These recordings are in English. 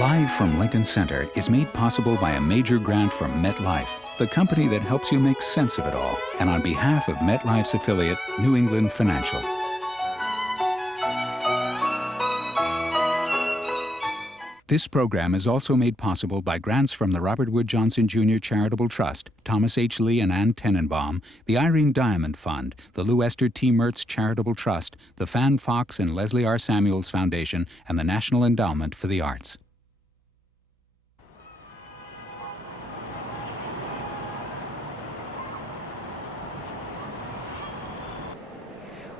Live from Lincoln Center is made possible by a major grant from MetLife, the company that helps you make sense of it all, and on behalf of MetLife's affiliate, New England Financial. This program is also made possible by grants from the Robert Wood Johnson Jr. Charitable Trust, Thomas H. Lee and Ann Tenenbaum, the Irene Diamond Fund, the Lou Esther T. Mertz Charitable Trust, the Fan Fox and Leslie R. Samuels Foundation, and the National Endowment for the Arts.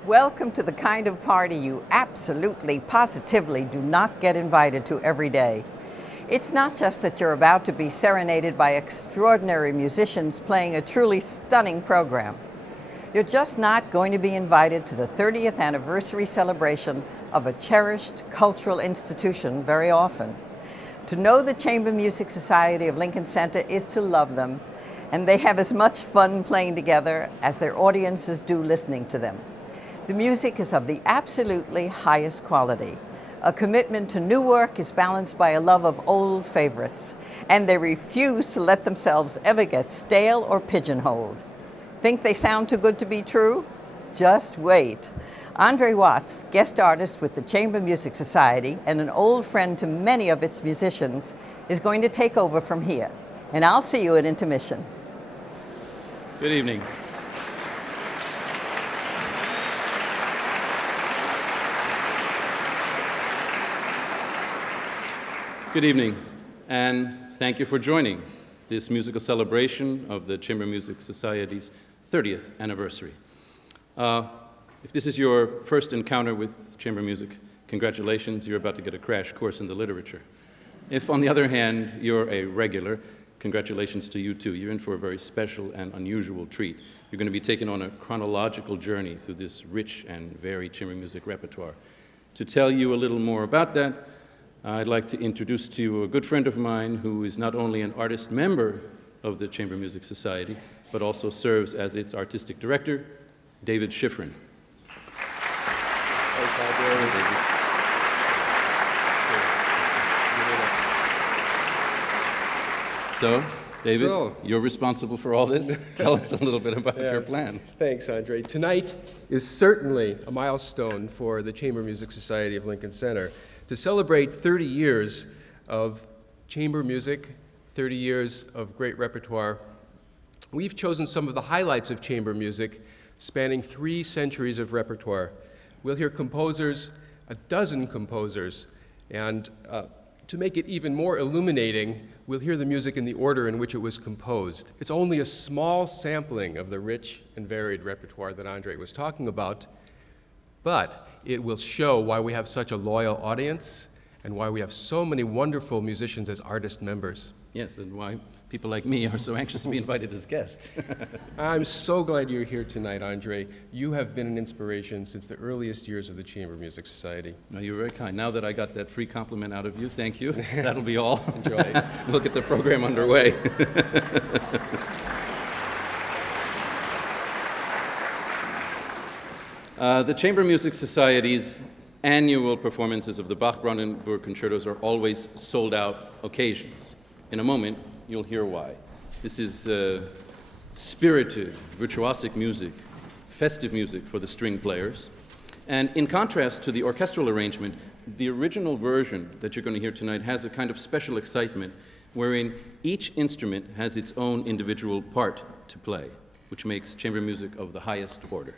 Welcome to the kind of party you absolutely, positively do not get invited to every day. It's not just that you're about to be serenaded by extraordinary musicians playing a truly stunning program. You're just not going to be invited to the 30th anniversary celebration of a cherished cultural institution very often. To know the Chamber Music Society of Lincoln Center is to love them, and they have as much fun playing together as their audiences do listening to them. The music is of the absolutely highest quality. A commitment to new work is balanced by a love of old favorites, and they refuse to let themselves ever get stale or pigeonholed. Think they sound too good to be true? Just wait. Andre Watts, guest artist with the Chamber Music Society and an old friend to many of its musicians, is going to take over from here. And I'll see you at intermission. Good evening. Good evening, and thank you for joining this musical celebration of the Chamber Music Society's 30th anniversary. If this is your first encounter with chamber music, congratulations, you're about to get a crash course in the literature. If, on the other hand, you're a regular, congratulations to you too. You're in for a very special and unusual treat. You're going to be taken on a chronological journey through this rich and varied chamber music repertoire. To tell you a little more about that, I'd like to introduce to you a good friend of mine who is not only an artist member of the Chamber Music Society, but also serves as its artistic director, David Schifrin. So, David, you're responsible for all this. Tell us a little bit about your plans. Thanks, Andre. Tonight is certainly a milestone for the Chamber Music Society of Lincoln Center. To celebrate 30 years of chamber music, 30 years of great repertoire, we've chosen some of the highlights of chamber music spanning 3 centuries of repertoire. We'll hear composers, a dozen composers, and to make it even more illuminating, we'll hear the music in the order in which it was composed. It's only a small sampling of the rich and varied repertoire that Andre was talking about, but it will show why we have such a loyal audience and why we have so many wonderful musicians as artist members. Yes, and why people like me are so anxious to be invited as guests. I'm so glad you're here tonight, Andre. You have been an inspiration since the earliest years of the Chamber Music Society. No, you're very kind. Now that I got that free compliment out of you, thank you. That'll be all. Enjoy. We'll get the program underway. The Chamber Music Society's annual performances of the Bach Brandenburg concertos are always sold-out occasions. In a moment, you'll hear why. This is spirited, virtuosic music, festive music for the string players. And in contrast to the orchestral arrangement, the original version that you're going to hear tonight has a kind of special excitement wherein each instrument has its own individual part to play, which makes chamber music of the highest order.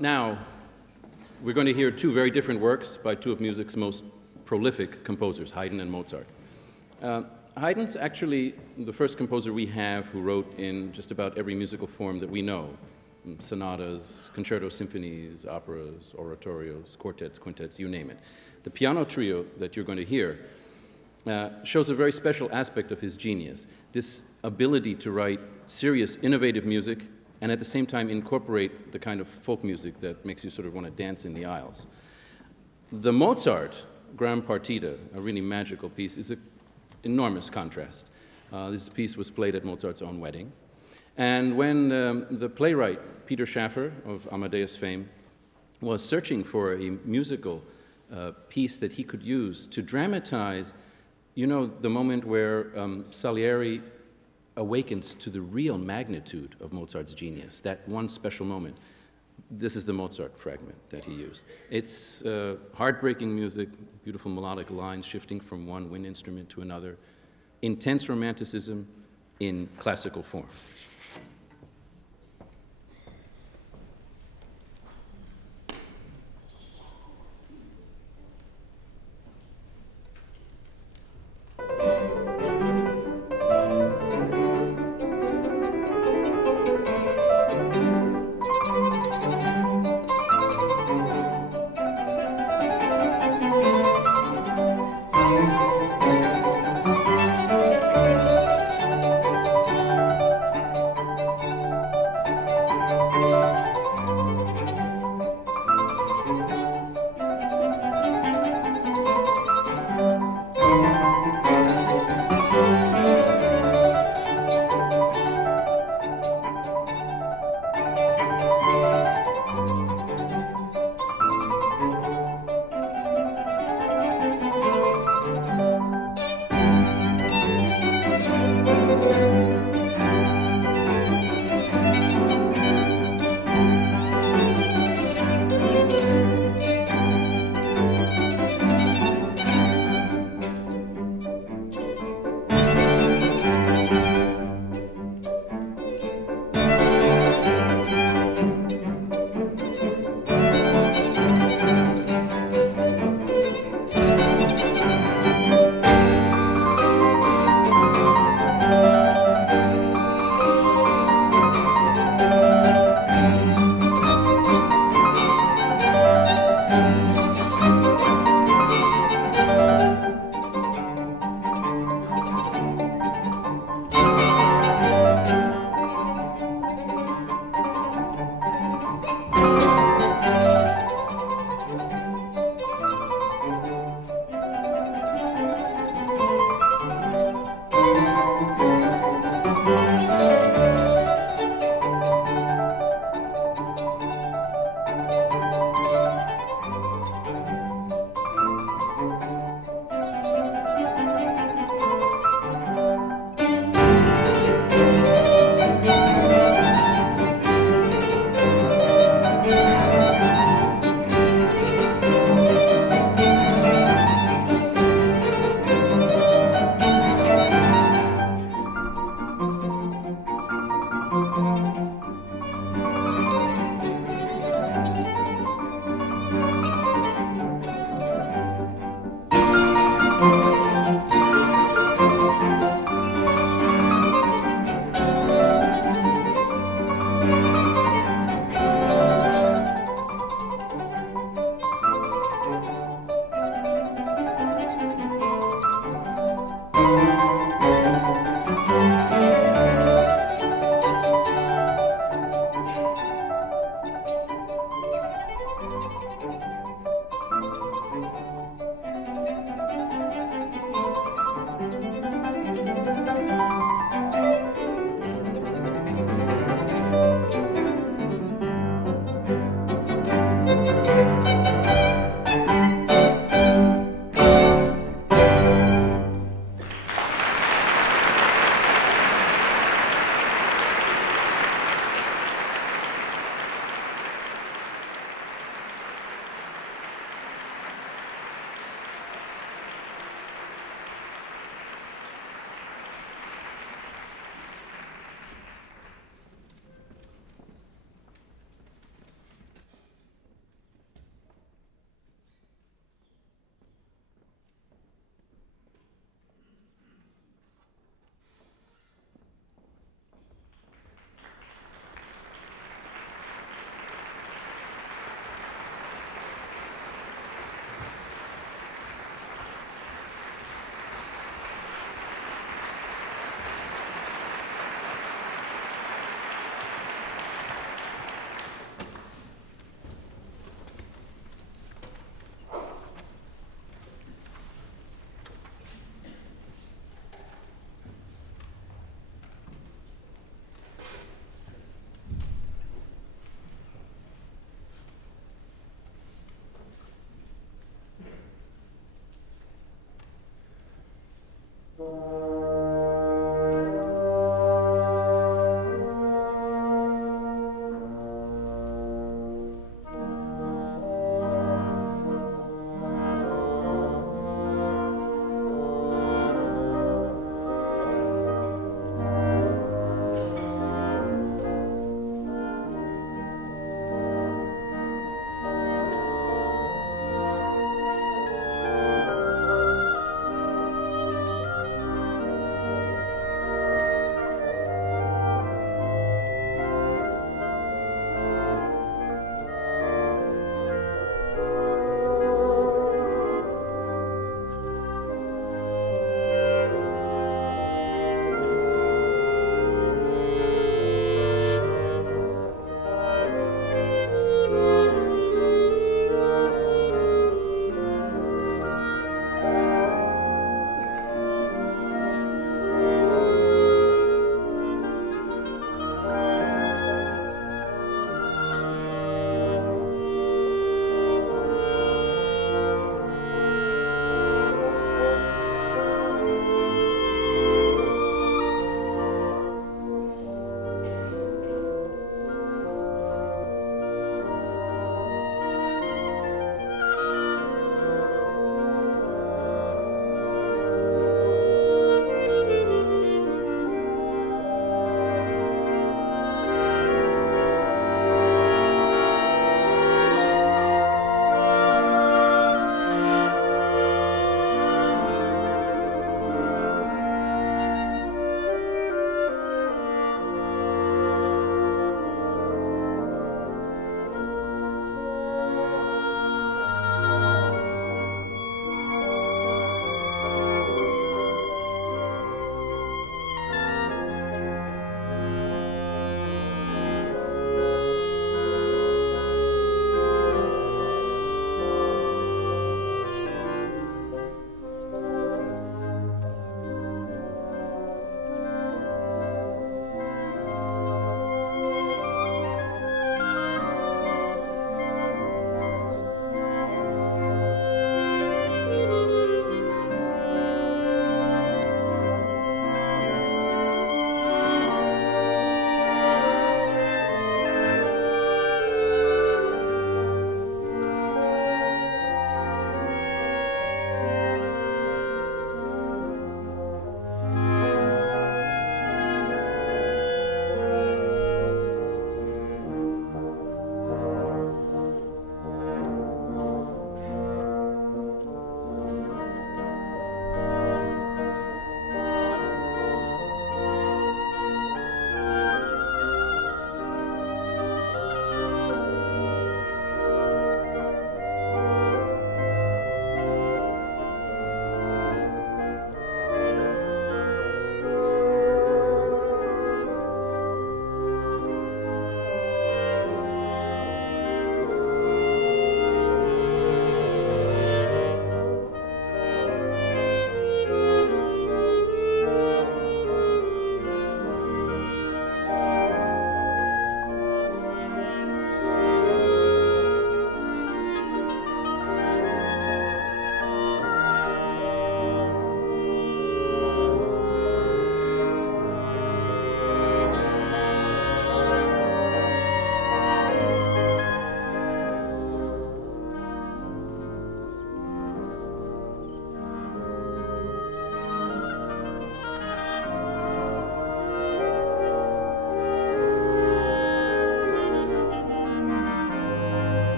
Now, we're going to hear two very different works by two of music's most prolific composers, Haydn and Mozart. Haydn's actually the first composer we have who wrote in just about every musical form that we know. Sonatas, concertos, symphonies, operas, oratorios, quartets, quintets, you name it. The piano trio that you're going to hear shows a very special aspect of his genius, this ability to write serious, innovative music and at the same time incorporate the kind of folk music that makes you sort of want to dance in the aisles. The Mozart Grand Partita, a really magical piece, is an enormous contrast. This piece was played at Mozart's own wedding. And when the playwright Peter Schaffer of Amadeus fame was searching for a musical piece that he could use to dramatize, you know, the moment where Salieri awakens to the real magnitude of Mozart's genius, that one special moment. This is the Mozart fragment that he used. It's heartbreaking music, beautiful melodic lines shifting from one wind instrument to another, intense romanticism in classical form.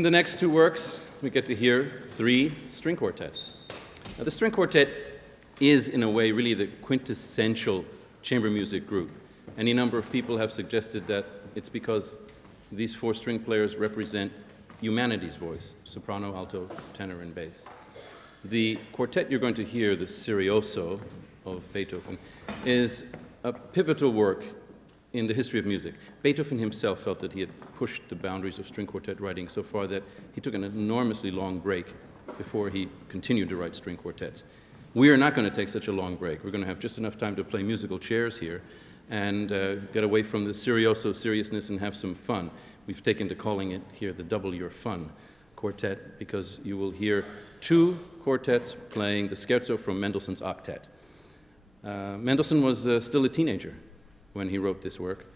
In the next two works, we get to hear three string quartets. Now, the string quartet is, in a way, really the quintessential chamber music group. Any number of people have suggested that it's because these four string players represent humanity's voice: soprano, alto, tenor, and bass. The quartet you're going to hear, the Serioso of Beethoven, is a pivotal work in the history of music. Beethoven himself felt that he had pushed the boundaries of string quartet writing so far that he took an enormously long break before he continued to write string quartets. We are not going to take such a long break. We're going to have just enough time to play musical chairs here and get away from the serioso seriousness and have some fun. We've taken to calling it here the Double Your Fun Quartet because you will hear two quartets playing the scherzo from Mendelssohn's octet. Mendelssohn was still a teenager when he wrote this work,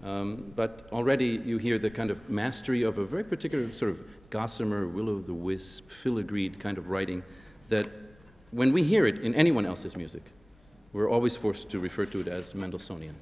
but already you hear the kind of mastery of a very particular sort of gossamer, will-o'-the-wisp, filigreed kind of writing that when we hear it in anyone else's music, we're always forced to refer to it as Mendelssohnian.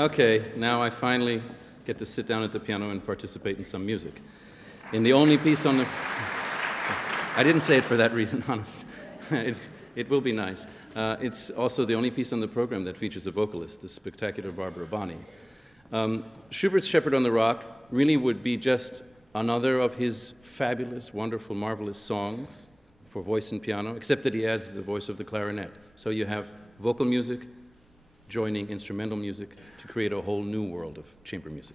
Okay, now I finally get to sit down at the piano and participate in some music. In the only piece on the... I didn't say it for that reason, honest. It will be nice. It's also the only piece on the program that features a vocalist, the spectacular Barbara Bonney. Schubert's Shepherd on the Rock really would be just another of his fabulous, wonderful, marvelous songs for voice and piano, except that he adds the voice of the clarinet. So you have vocal music joining instrumental music to create a whole new world of chamber music.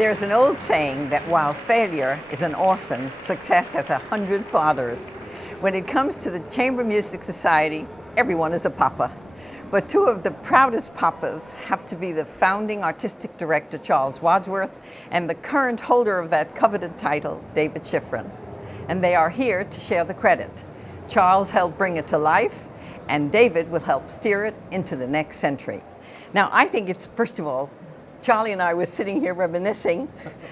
There's an old saying that while failure is an orphan, success has 100 fathers. When it comes to the Chamber Music Society, everyone is a papa. But two of the proudest papas have to be the founding artistic director, Charles Wadsworth, and the current holder of that coveted title, David Schifrin. And they are here to share the credit. Charles helped bring it to life, and David will help steer it into the next century. Now, I think it's, first of all, Charlie and I were sitting here reminiscing,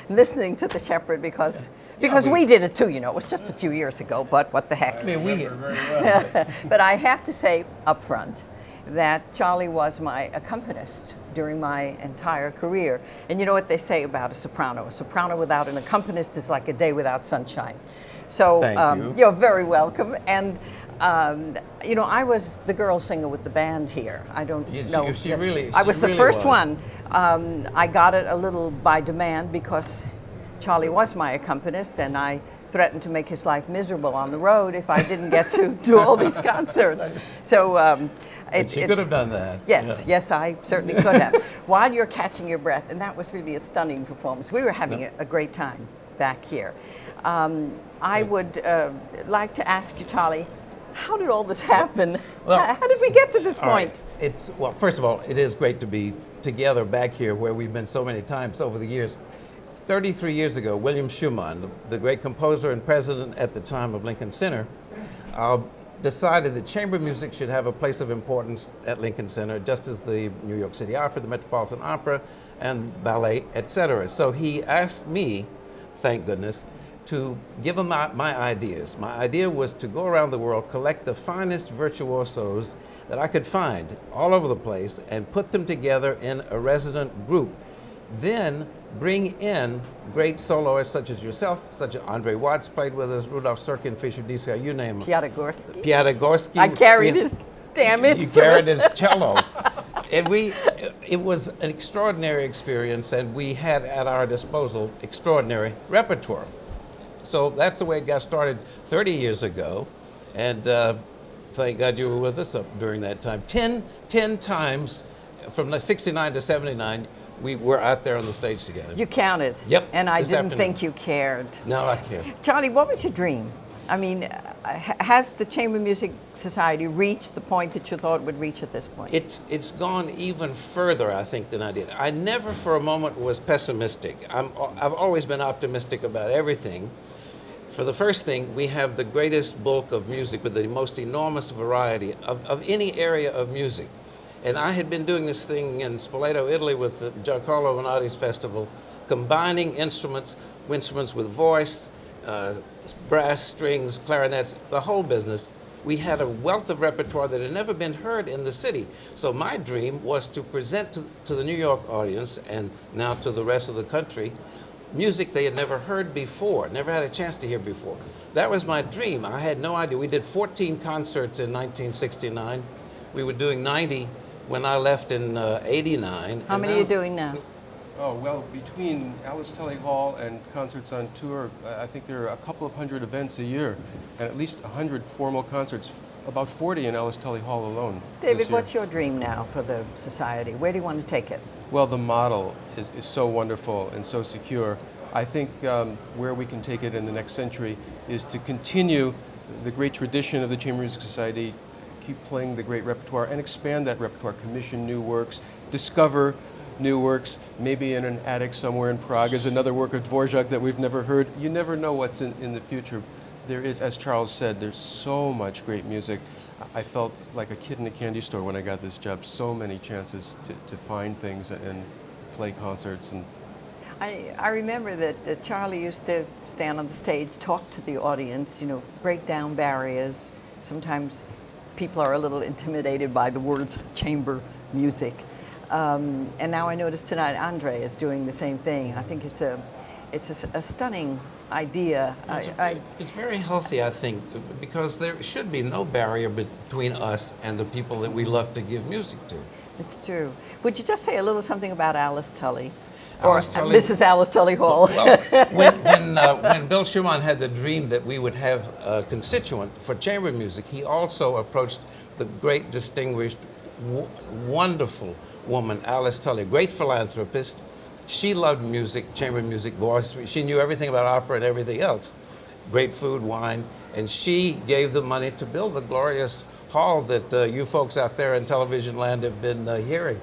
listening to the Shepherd because we did it too, you know. It was just a few years ago, but what the heck. I mean, we did very well. But I have to say up front that Charlie was my accompanist during my entire career. And you know what they say about a soprano? A soprano without an accompanist is like a day without sunshine. So Thank you. You're very welcome. And you know, I was the girl singer with the band here. I don't know. I was the first one. I got it a little by demand because Charlie was my accompanist, and I threatened to make his life miserable on the road if I didn't get to do all these concerts. So She could have done that. Yes, Yeah. yes, I certainly could have. While you're catching your breath, and that was really a stunning performance. We were having a great time back here. I would like to ask you, Charlie, how did all this happen? Well, how did we get to this All point? right. Well, first of all, it is great to be together back here where we've been so many times over the years. 33 years ago, William Schumann, the great composer and president at the time of Lincoln Center, decided that chamber music should have a place of importance at Lincoln Center, just as the New York City Opera, the Metropolitan Opera, and ballet, etc. So he asked me, thank goodness, to give him my ideas. My idea was to go around the world, collect the finest virtuosos that I could find all over the place, and put them together in a resident group. Then bring in great soloists such as yourself, such as Andre Watts played with us, Rudolf Serkin, Fischer Dieskau, you name them. Piatigorsky. Piatigorsky. I carried his damn You carried instrument. his cello. And it was an extraordinary experience, and we had at our disposal extraordinary repertoire. So that's the way it got started 30 years ago, and thank God you were with us during that time. 10 times, from 69 to 79, we were out there on the stage together. You counted. Yep, And I this didn't afternoon. think you cared. No, I can't. Charlie, what was your dream? I mean, has the Chamber Music Society reached the point that you thought it would reach at this point? It's gone even further, I think, than I did. I never for a moment was pessimistic. I've always been optimistic about everything. For the first thing, we have the greatest bulk of music with the most enormous variety of any area of music. And I had been doing this thing in Spoleto, Italy with the Giancarlo Bonatti's festival, combining instruments with voice, brass, strings, clarinets, the whole business. We had a wealth of repertoire that had never been heard in the city. So my dream was to present to the New York audience, and now to the rest of the country, music they had never heard before, never had a chance to hear before. That was my dream. I had no idea. We did 14 concerts in 1969. We were doing 90 when I left in 89. How many are you doing now? Oh, well, between Alice Tully Hall and concerts on tour, I think there are a couple of hundred events a year, and at least 100 formal concerts, about 40 in Alice Tully Hall alone. David, this year. what's your dream now for the society? Where do you want to take it? Well, the model is so wonderful and so secure. I think where we can take it in the next century is to continue the great tradition of the Chamber Music Society, keep playing the great repertoire and expand that repertoire, commission new works, discover new works. Maybe in an attic somewhere in Prague is another work of Dvorak that we've never heard. You never know what's in the future. There is, as Charles said, there's so much great music. I felt like a kid in a candy store when I got this job. So many chances to find things and play concerts. And I remember that Charlie used to stand on the stage, talk to the audience, you know, break down barriers. Sometimes people are a little intimidated by the words chamber music. And now I notice tonight Andre is doing the same thing. I think it's a stunning idea. It's very healthy, I think, because there should be no barrier between us and the people that we love to give music to. It's true. Would you just say a little something about Alice Tully? Alice or Tully- Mrs. Alice Tully Hall? Well, when Bill Schumann had the dream that we would have a constituent for chamber music, he also approached the great, distinguished, wonderful woman, Alice Tully, a great philanthropist, She loved music, chamber music, voice. She knew everything about opera and everything else. Great food, wine, and she gave the money to build the glorious hall that you folks out there in television land have been hearing.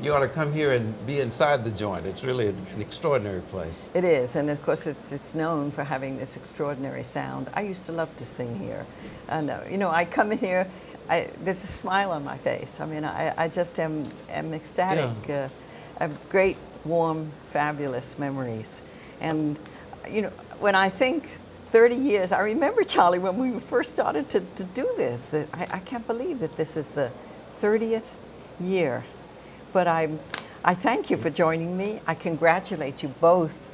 You ought to come here and be inside the joint. It's really an extraordinary place. It is, and of course it's known for having this extraordinary sound. I used to love to sing here. And you know, I come in here, there's a smile on my face. I mean, I just am ecstatic. Yeah. I have great, warm, fabulous memories. And you know, when I think 30 years, I remember, Charlie, when we first started to do this, that I can't believe that this is the 30th year. But I thank you for joining me. I congratulate you both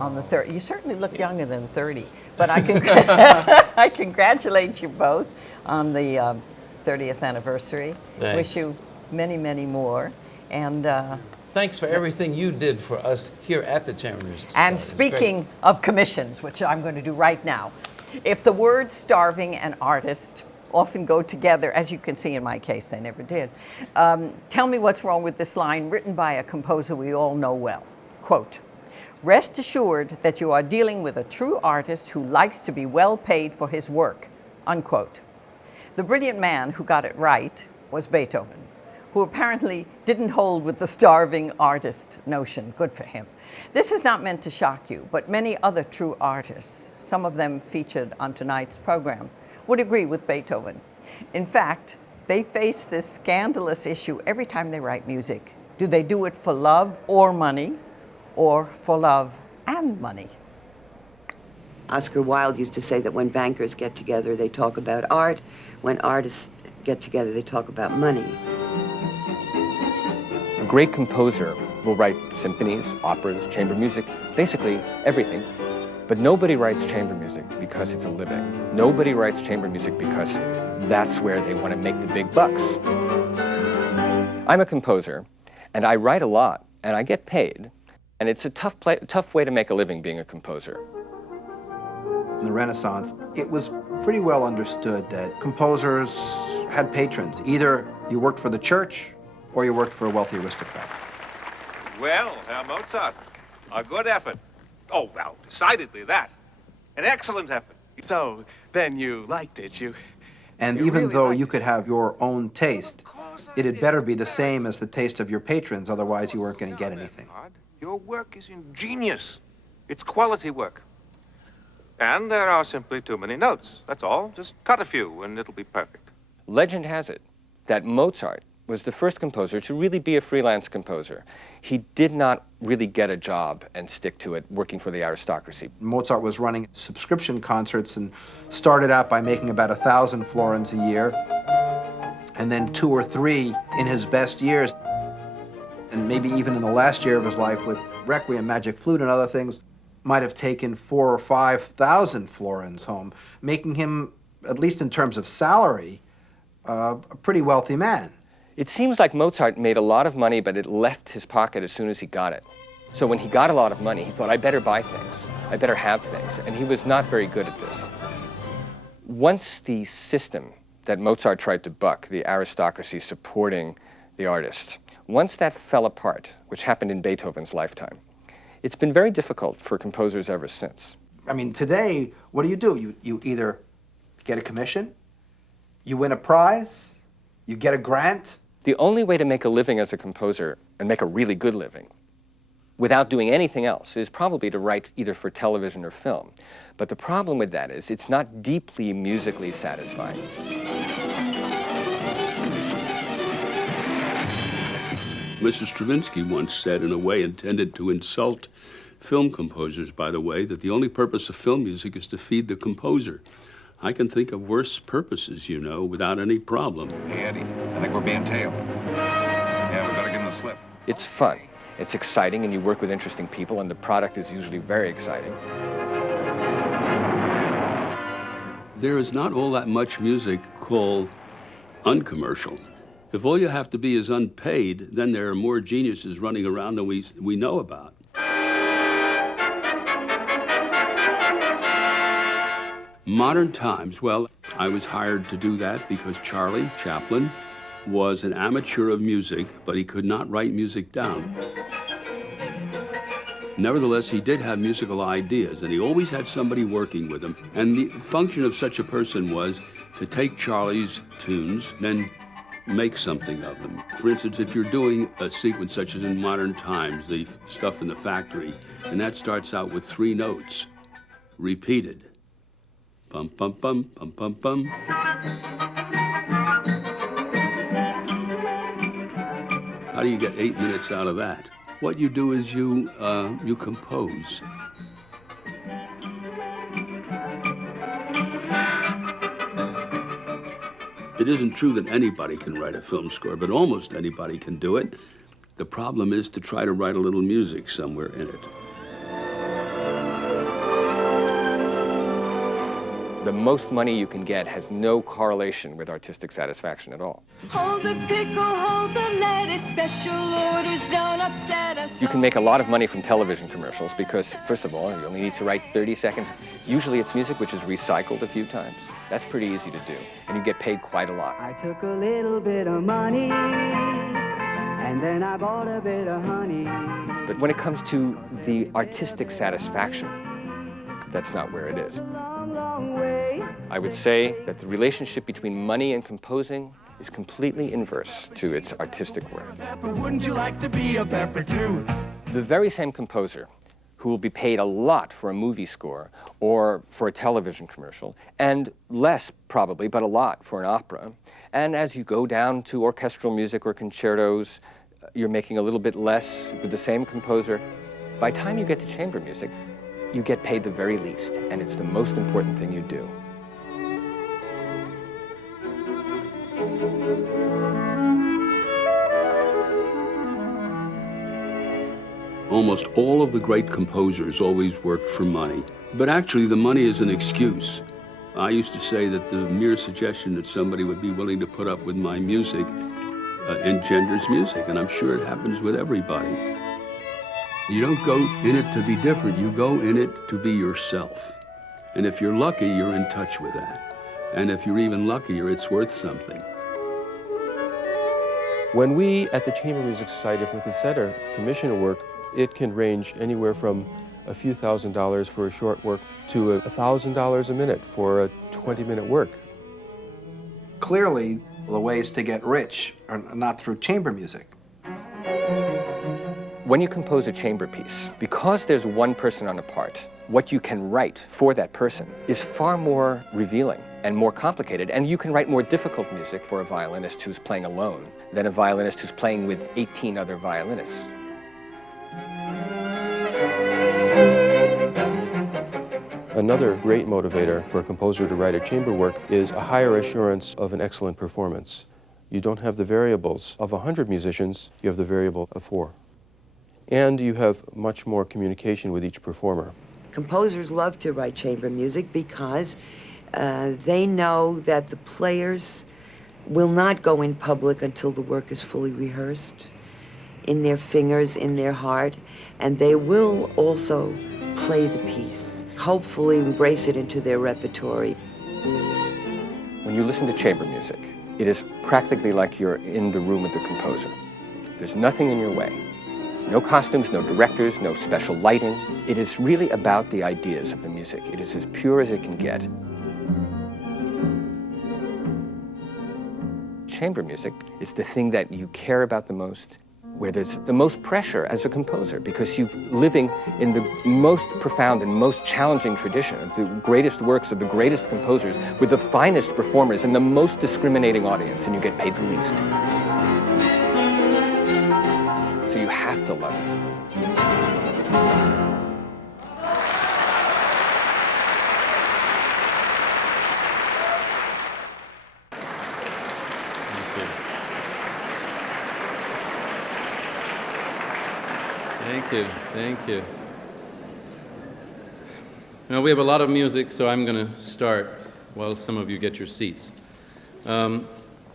on the 30. You certainly look younger than 30, but I congratulate you both on the 30th anniversary. Thanks. Wish you many, many more. And thanks for everything you did for us here at the Chamber Music Society. And speaking of commissions, which I'm going to do right now, if the words starving and artist often go together, as you can see in my case, they never did. Tell me what's wrong with this line written by a composer we all know well. Quote, "Rest assured that you are dealing with a true artist who likes to be well paid for his work," unquote. The brilliant man who got it right was Beethoven, who apparently didn't hold with the starving artist notion. Good for him. This is not meant to shock you, but many other true artists, some of them featured on tonight's program, would agree with Beethoven. In fact, they face this scandalous issue every time they write music. Do they do it for love or money, or for love and money? Oscar Wilde used to say that when bankers get together, they talk about art. When artists get together, they talk about money. A great composer will write symphonies, operas, chamber music, basically everything. But nobody writes chamber music because it's a living. Nobody writes chamber music because that's where they want to make the big bucks. I'm a composer, and I write a lot, and I get paid. And it's a tough way to make a living being a composer. In the Renaissance, it was pretty well understood that composers had patrons. Either you worked for the church or you worked for a wealthy aristocrat. Well, Herr Mozart, a good effort. Oh, well, decidedly that. An excellent effort. So, then you liked it, And You even really though liked you it. could have your own taste, Of course I it had did. better be the same as the taste of your patrons, otherwise you weren't going to get anything. Your work is ingenious. It's quality work. And there are simply too many notes. That's all. Just cut a few and it'll be perfect. Legend has it that Mozart was the first composer to really be a freelance composer. He did not really get a job and stick to it, working for the aristocracy. Mozart was running subscription concerts and started out by making about 1,000 florins a year, and then 2 or 3 in his best years. And maybe even in the last year of his life with Requiem, Magic Flute, and other things, might have taken 4,000 or 5,000 florins home, making him, at least in terms of salary, a pretty wealthy man. It seems like Mozart made a lot of money, but it left his pocket as soon as he got it. So when he got a lot of money, he thought, I better buy things. I better have things. And he was not very good at this. Once the system that Mozart tried to buck, the aristocracy supporting the artist, once that fell apart, which happened in Beethoven's lifetime, it's been very difficult for composers ever since. I mean, today, what do? You either get a commission, you win a prize, you get a grant. The only way to make a living as a composer, and make a really good living, without doing anything else, is probably to write either for television or film. But the problem with that is it's not deeply musically satisfying. Mrs. Stravinsky once said, in a way intended to insult film composers, by the way, that the only purpose of film music is to feed the composer. I can think of worse purposes, you know, without any problem. Hey, Eddie, I think we're being tailed. Yeah, we better give him the slip. It's fun, it's exciting, and you work with interesting people, and the product is usually very exciting. There is not all that much music called uncommercial. If all you have to be is unpaid, then there are more geniuses running around than we know about. Modern times, well, I was hired to do that because Charlie Chaplin was an amateur of music, but he could not write music down. Nevertheless, he did have musical ideas, and he always had somebody working with him. And the function of such a person was to take Charlie's tunes, then make something of them. For instance, if you're doing a sequence such as in modern times, the stuff in the factory, and that starts out with 3 notes, repeated. Bum, bum, bum, bum, bum, bum. How do you get 8 minutes out of that? What you do is you compose. It isn't true that anybody can write a film score, but almost anybody can do it. The problem is to try to write a little music somewhere in it. The most money you can get has no correlation with artistic satisfaction at all. Hold the pickle, hold the lettuce, special orders don't upset us. You can make a lot of money from television commercials because, first of all, you only need to write 30 seconds. Usually it's music which is recycled a few times. That's pretty easy to do, and you get paid quite a lot. I took a little bit of money, and then I bought a bit of honey. But when it comes to the artistic satisfaction, that's not where it is. I would say that the relationship between money and composing is completely inverse to its artistic worth. Wouldn't you like to be a pepper too? The very same composer who will be paid a lot for a movie score or for a television commercial, and less probably, but a lot for an opera. And as you go down to orchestral music or concertos, you're making a little bit less with the same composer. By the time you get to chamber music, you get paid the very least, and it's the most important thing you do. Almost all of the great composers always worked for money. But actually, the money is an excuse. I used to say that the mere suggestion that somebody would be willing to put up with my music engenders music, and I'm sure it happens with everybody. You don't go in it to be different, you go in it to be yourself. And if you're lucky, you're in touch with that. And if you're even luckier, it's worth something. When we at the Chamber Music Society of Lincoln Center commission a work, it can range anywhere from a few $1,000s for a short work to $1,000 a minute for a 20-minute work. Clearly, the ways to get rich are not through chamber music. When you compose a chamber piece, because there's one person on a part, what you can write for that person is far more revealing and more complicated, and you can write more difficult music for a violinist who's playing alone than a violinist who's playing with 18 other violinists. Another great motivator for a composer to write a chamber work is a higher assurance of an excellent performance. You don't have the variables of 100 musicians, you have the variable of 4. And you have much more communication with each performer. Composers love to write chamber music because they know that the players will not go in public until the work is fully rehearsed in their fingers, in their heart, and they will also play the piece, hopefully embrace it into their repertory. When you listen to chamber music, it is practically like you're in the room with the composer. There's nothing in your way. No costumes, no directors, no special lighting. It is really about the ideas of the music. It is as pure as it can get. Chamber music is the thing that you care about the most, where there's the most pressure as a composer, because you're living in the most profound and most challenging tradition of the greatest works of the greatest composers with the finest performers and the most discriminating audience, and you get paid the least. So you have to love it. Thank you, thank you. Now, we have a lot of music, so I'm going to start while some of you get your seats. You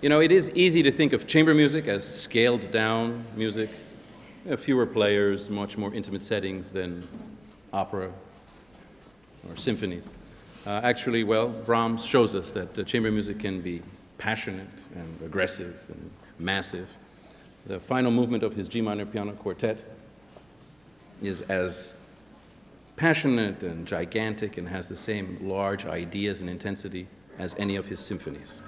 know, it is easy to think of chamber music as scaled down music, fewer players, much more intimate settings than opera or symphonies. Actually, well, Brahms shows us that chamber music can be passionate and aggressive and massive. The final movement of his G minor piano quartet is as passionate and gigantic and has the same large ideas and intensity as any of his symphonies.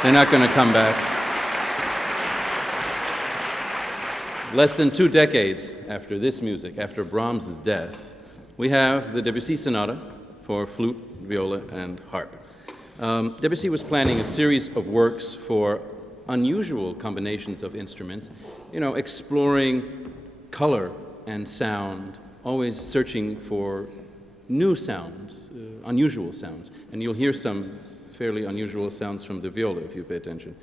They're not going to come back. Less than 2 decades after this music, after Brahms' death, we have the Debussy Sonata for flute, viola, and harp. Debussy was planning a series of works for unusual combinations of instruments, exploring color and sound, always searching for new sounds, unusual sounds. And you'll hear some fairly unusual sounds from the viola if you pay attention.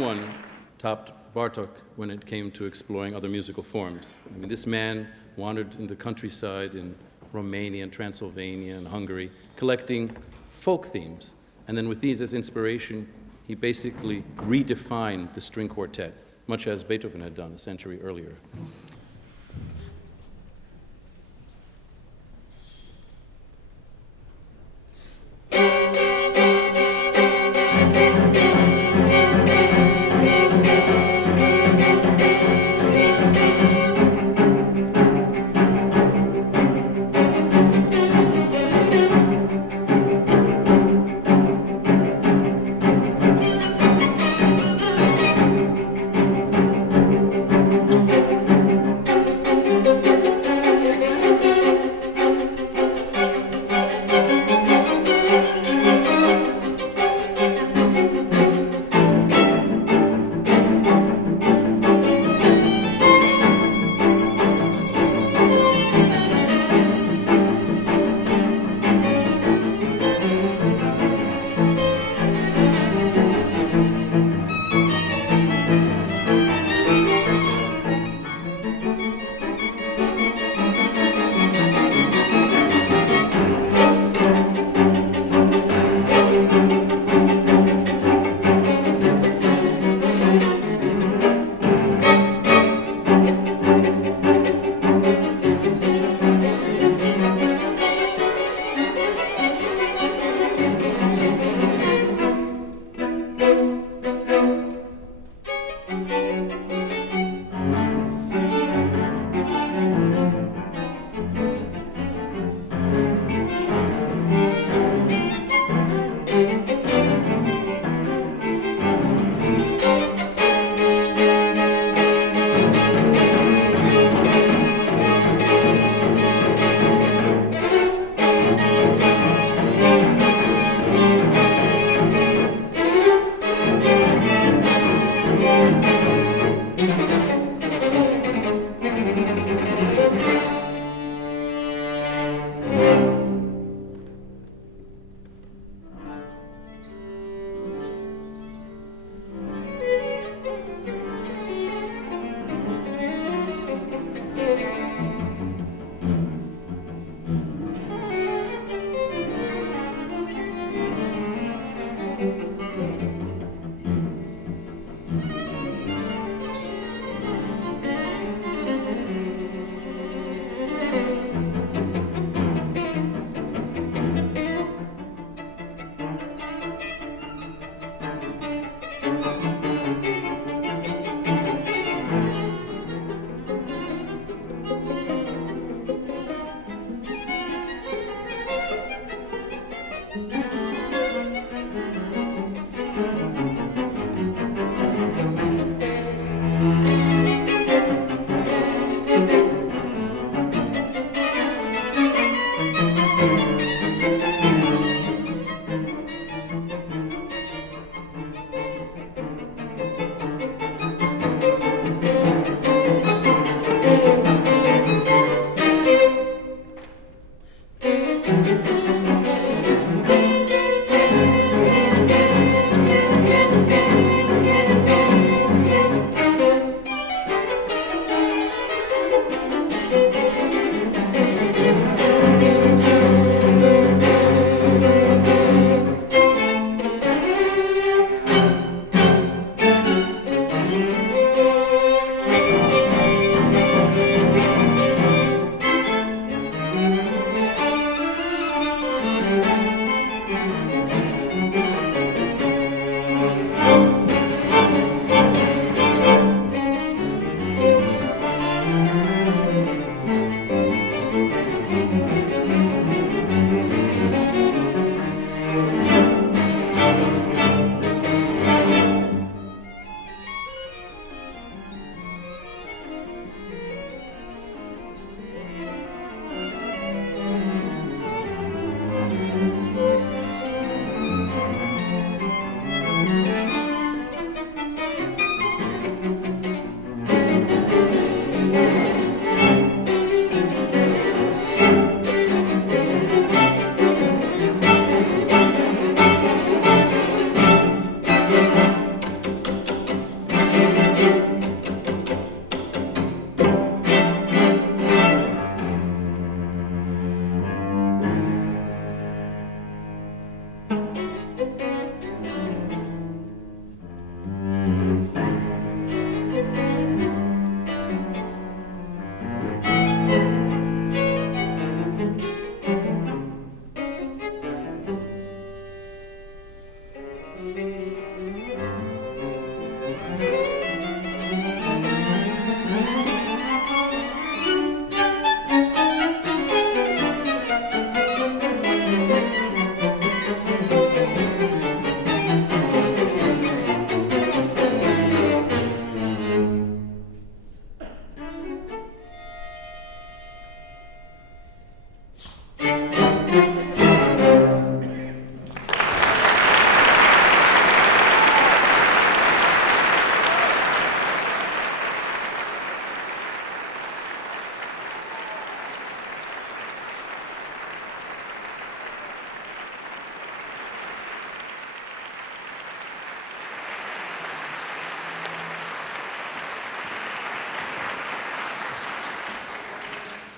one topped Bartok when it came to exploring other musical forms. I mean, this man wandered in the countryside in Romania and Transylvania and Hungary, collecting folk themes. And then with these as inspiration, he basically redefined the string quartet, much as Beethoven had done a century earlier.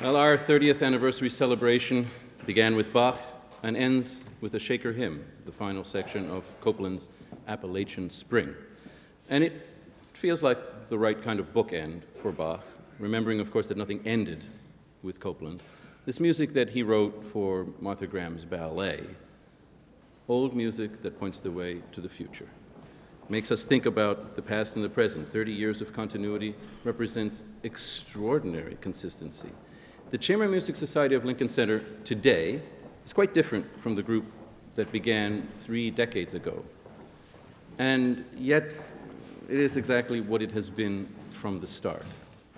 Well, our 30th anniversary celebration began with Bach and ends with a Shaker hymn, the final section of Copland's Appalachian Spring. And it feels like the right kind of bookend for Bach, remembering, of course, that nothing ended with Copland. This music that he wrote for Martha Graham's ballet, old music that points the way to the future, makes us think about the past and the present. 30 years of continuity represents extraordinary consistency. The Chamber Music Society of Lincoln Center today is quite different from the group that began 3 decades ago. And yet, it is exactly what it has been from the start,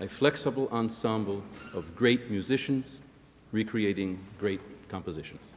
a flexible ensemble of great musicians recreating great compositions.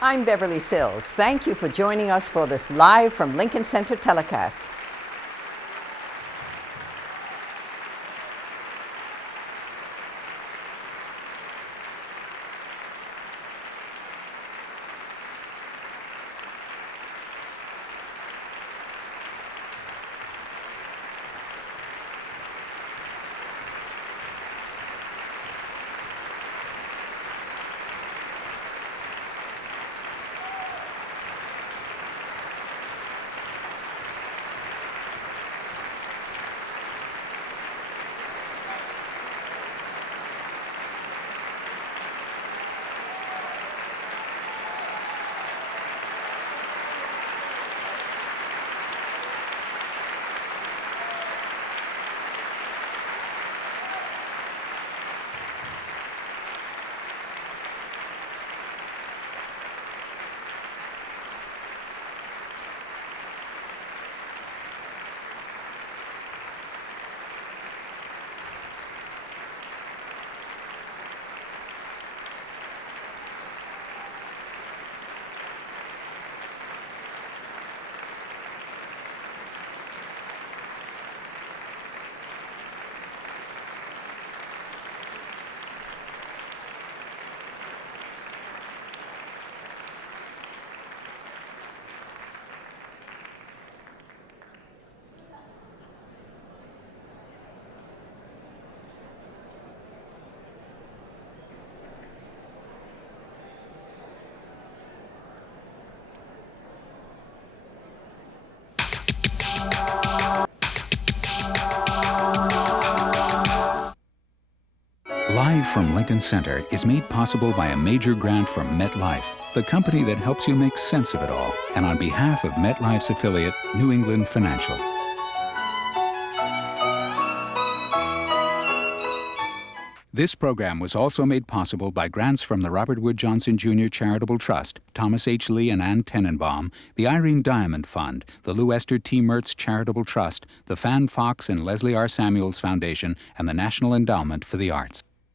I'm Beverly Sills. Thank you for joining us for this live from Lincoln Center telecast. Live from Lincoln Center is made possible by a major grant from MetLife, the company that helps you make sense of it all, and on behalf of MetLife's affiliate, New England Financial. This program was also made possible by grants from the Robert Wood Johnson Jr. Charitable Trust, Thomas H. Lee and Ann Tenenbaum, the Irene Diamond Fund, the Lou Esther T. Mertz Charitable Trust, the Fan Fox and Leslie R. Samuels Foundation, and the National Endowment for the Arts.